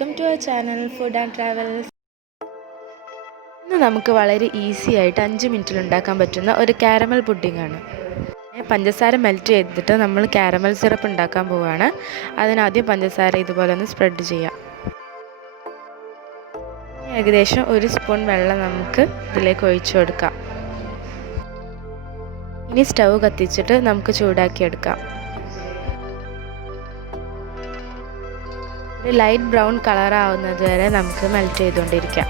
Welcome to our channel food and travels. ഇന്ന് നമുക്ക് വളരെ ഈസി ആയിട്ട് 5 മിനിറ്റിൽ ഉണ്ടാക്കാൻ പറ്റുന്ന ഒരു കാരമൽ പുഡിംഗ് ആണ്. പഞ്ചസാര മെൽറ്റ് ചെയ്തിട്ട് നമ്മൾ കാരമൽ സിറപ്പ് ഉണ്ടാക്കാൻ പോവുകയാണ്. അതിനാദ്യം പഞ്ചസാര ഇതുപോലെ ഒന്ന് സ്പ്രെഡ് ചെയ്യാം. ഏകദേശം 1 സ്പൂൺ വെള്ളം നമുക്ക് ഇതിലേക്ക് ഒഴിച്ചു കൊടുക്കാം. ഇനി സ്റ്റൗ കത്തിച്ചിട്ട് നമുക്ക് ചൂടാക്കിയെടുക്കാം. ഒരു ലൈറ്റ് ബ്രൗൺ കളർ ആവുന്നത് വരെ നമുക്ക് മെൽറ്റ് ചെയ്തുകൊണ്ടിരിക്കാം.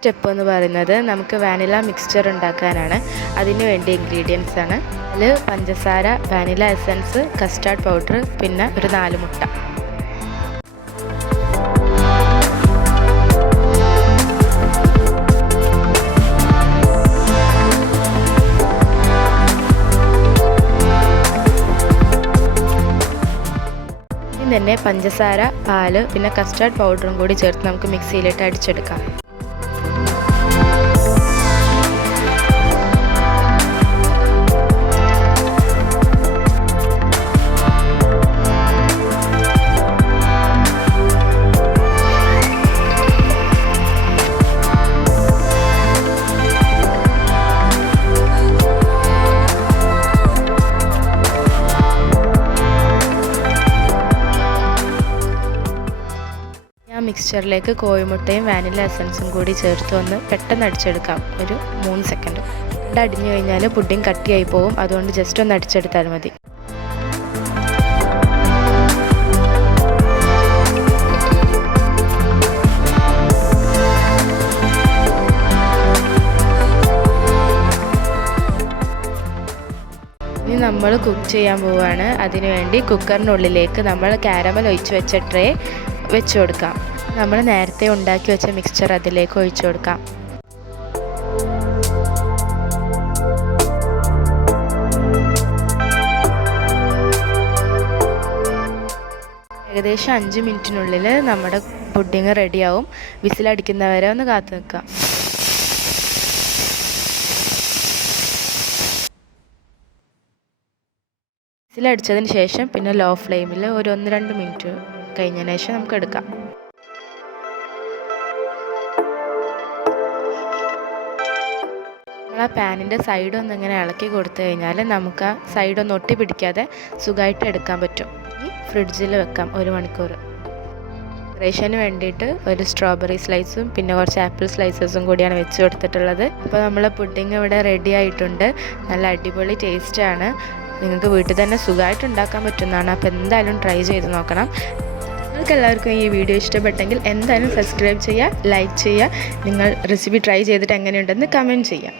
സ്റ്റെപ്പ് എന്ന് പറയുന്നത് നമുക്ക് വാനില മിക്സ്ചർ ഉണ്ടാക്കാനാണ്. അതിന് വേണ്ടി ഇൻഗ്രീഡിയൻസ് ആണ്. അതിൽ പഞ്ചസാര, വാനില എസൻസ്, കസ്റ്റാർഡ് പൗഡർ, പിന്നെ ഒരു 4 മുട്ട. തന്നെ പഞ്ചസാര, പാല്, പിന്നെ കസ്റ്റാർഡ് പൗഡറും കൂടി ചേർത്ത് നമുക്ക് മിക്സിയിലിട്ട് അടിച്ചെടുക്കാം. മിക്സ്ചറിലേക്ക് കോഴിമുട്ടയും വാനില എസൻസും കൂടി ചേർത്ത് ഒന്ന് പെട്ടെന്ന് അടിച്ചെടുക്കാം. ഒരു 3 സെക്കൻഡ്. അടിഞ്ഞു കഴിഞ്ഞാൽ പുഡിംഗ് കട്ടിയായി പോകും. അതുകൊണ്ട് ജസ്റ്റ് ഒന്ന് അടിച്ചെടുത്താൽ മതി. ഇനി നമ്മൾ കുക്ക് ചെയ്യാൻ പോവുകയാണ്. അതിനുവേണ്ടി കുക്കറിനുള്ളിലേക്ക് നമ്മൾ കാരമൽ ഒഴിച്ച് വെച്ച ട്രേ വെച്ച് കൊടുക്കാം. നമ്മൾ നേരത്തെ ഉണ്ടാക്കി വെച്ച മിക്സ്ചർ അതിലേക്ക് ഒഴിച്ചു കൊടുക്കാം. ഏകദേശം 5 മിനിറ്റിനുള്ളിൽ നമ്മുടെ പുഡിംഗ് റെഡിയാവും. വിസിലടിക്കുന്നവരെ ഒന്ന് കാത്തു നിൽക്കാം. വിസിലടിച്ചതിന് ശേഷം പിന്നെ ലോ ഫ്ലെയിമിൽ ഒരു 1-2 മിനിറ്റ് കഴിഞ്ഞതിന് ശേഷം നമുക്ക് എടുക്കാം. നമ്മൾ ആ പാനിൻ്റെ സൈഡൊന്ന് ഇങ്ങനെ ഇളക്കി കൊടുത്തു കഴിഞ്ഞാൽ നമുക്ക് ആ സൈഡൊന്ന് ഒട്ടി പിടിക്കാതെ സുഖമായിട്ട് എടുക്കാൻ പറ്റും. ഇനി ഫ്രിഡ്ജിൽ വെക്കാം 1 മണിക്കൂർ. ഡെക്കറേഷന് വേണ്ടിയിട്ട് ഒരു സ്ട്രോബെറി സ്ലൈസും പിന്നെ കുറച്ച് ആപ്പിൾ സ്ലൈസസും കൂടിയാണ് വെച്ച് കൊടുത്തിട്ടുള്ളത്. അപ്പോൾ നമ്മളെ പുഡിംഗ് ഇവിടെ റെഡി ആയിട്ടുണ്ട്. നല്ല അടിപൊളി ടേസ്റ്റാണ്. നിങ്ങൾക്ക് വീട്ടിൽ തന്നെ സുഖമായിട്ട് ഉണ്ടാക്കാൻ പറ്റുന്നതാണ്. അപ്പോൾ എന്തായാലും ട്രൈ ചെയ്ത് നോക്കണം. നിങ്ങൾക്ക് എല്ലാവർക്കും ഈ വീഡിയോ ഇഷ്ടപ്പെട്ടെങ്കിൽ എന്തായാലും സബ്സ്ക്രൈബ് ചെയ്യുക, ലൈക്ക് ചെയ്യുക. നിങ്ങൾ റെസിപ്പി ട്രൈ ചെയ്തിട്ട് എങ്ങനെയുണ്ടെന്ന് കമൻറ്റ് ചെയ്യുക.